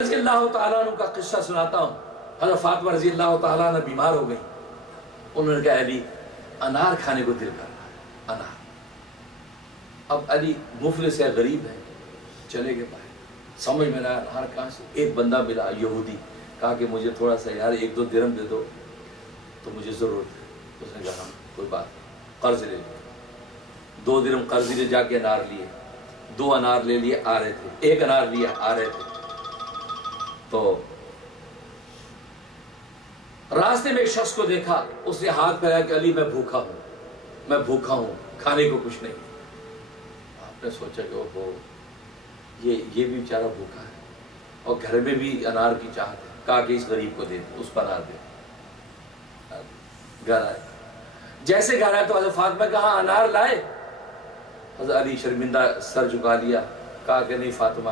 رضی اللہ تعالیٰ عنہ کا قصہ سناتا ہوں۔ حضرت فاطمہ رضی اللہ تعالیٰ عنہ بیمار ہو گئی، انہوں نے کہا علی انار کھانے کو دل کر رہا ہے، انار۔ اب علی مفلس ہے، غریب ہے، چلے گئے باہر، سمجھ میں نہ آیا انار کہاں سے۔ ایک بندہ ملا یہودی، کہا کہ مجھے تھوڑا سا یار 1-2 درہم دے دو تو مجھے ضرورت ہے۔ اس نے کہا کوئی بات، قرض لے لیا، 2 درہم قرض لے جا کے انار لیے، 2 انار لے لیے، آ رہے تھے، 1 انار لیا، آ رہے تھے تو راستے میں ایک شخص کو دیکھا، اس نے ہاتھ پھیلایا کہ علی میں بھوکا ہوں، میں بھوکا ہوں، کھانے کو کچھ نہیں۔ آپ نے سوچا کہ اوہو یہ بھی بیچارہ بھوکا ہے اور گھر میں بھی انار کی چاہت ہے، کہا کہ اس غریب کو دے دیں، اس کو انار دے۔ گھر آئے، جیسے گھر آئے تو حضرت فاطمہ کہا انار لائے؟ حضرت علی شرمندہ سر جھکا لیا، کہا کہ نہیں فاطمہ،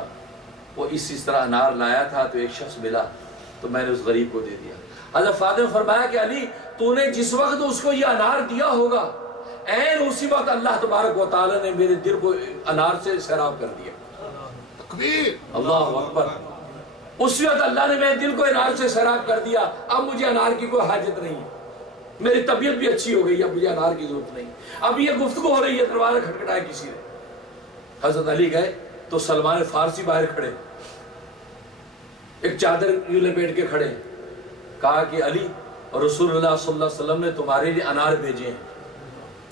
وہ اس طرح انار لایا تھا تو ایک شخص ملا تو میں نے اس غریب کو دے دیا۔ حضرت فاطمہ نے فرمایا کہ علی تو نے جس وقت اس کو یہ انار دیا ہوگا، عین اسی وقت اللہ تبارک و تعالی نے میرے دل کو انار سے سیراب کر دیا۔ تکبیر، اللہ اکبر۔ اس وقت اللہ نے میرے دل کو انار سے سیراب کر دیا، اب مجھے انار کی کوئی حاجت نہیں ہے، میری طبیعت بھی اچھی ہو گئی، اب مجھے انار کی ضرورت نہیں۔ اب یہ گفتگو ہو رہی ہے، دروازہ کھٹکھٹایا کسی نے، حضرت علی گئے تو سلمان فارسی باہر کھڑے، ایک چادر یوں لپیٹ کے کھڑے، کہا کہ علی رسول اللہ صلی اللہ علیہ وسلم نے تمہارے لیے انار بھیجے ہیں۔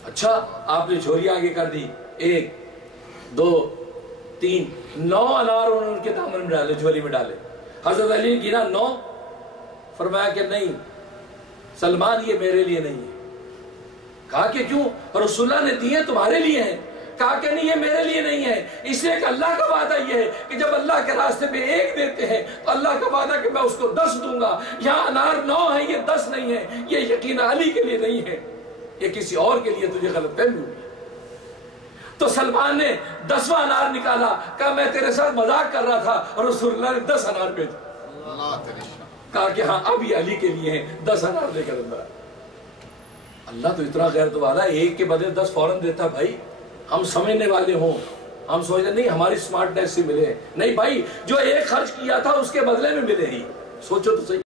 اچھا، آپ نے جھولی آگے کر دی، 1 2 3 9 انار انہوں نے ان کے دامن میں ڈالے، جھولی میں ڈالے۔ حضرت علی نے گنا 9، فرمایا کہ نہیں سلمان یہ میرے لیے نہیں ہے۔ کہا کہ کیوں؟ رسول اللہ نے دیے تمہارے لیے ہیں۔ کہا کہ نہیں یہ میرے لیے نہیں ہے، اس لیے کہ اللہ کا وعدہ یہ ہے کہ جب اللہ کے راستے پہ 1 دیتے ہیں تو اللہ کا وعدہ کہ میں اس کو 10 دوں گا۔ یہاں انار 9 ہے، یہ 10 نہیں ہے، یہ یقین علی کے لیے نہیں ہے، یہ کسی اور کے لیے، تجھے غلط فہمی ہوئی۔ تو سلمان نے 10واں انار نکالا، کہا میں تیرے ساتھ مذاق کر رہا تھا، اور رسول اللہ نے 10 انار بھیجے۔ کہا کہ ہاں اب یہ علی کے لیے ہیں، 10 انار لے کر اندر۔ اللہ تو اتنا غیرت والا، 1 کے بدلے 10 فوراً دیتا۔ بھائی ہم سمجھنے والے ہوں، ہم سوچتے نہیں ہماری سمارٹنیس سے ملے، نہیں بھائی جو 1 خرچ کیا تھا اس کے بدلے میں ملے ہی، سوچو تو صحیح۔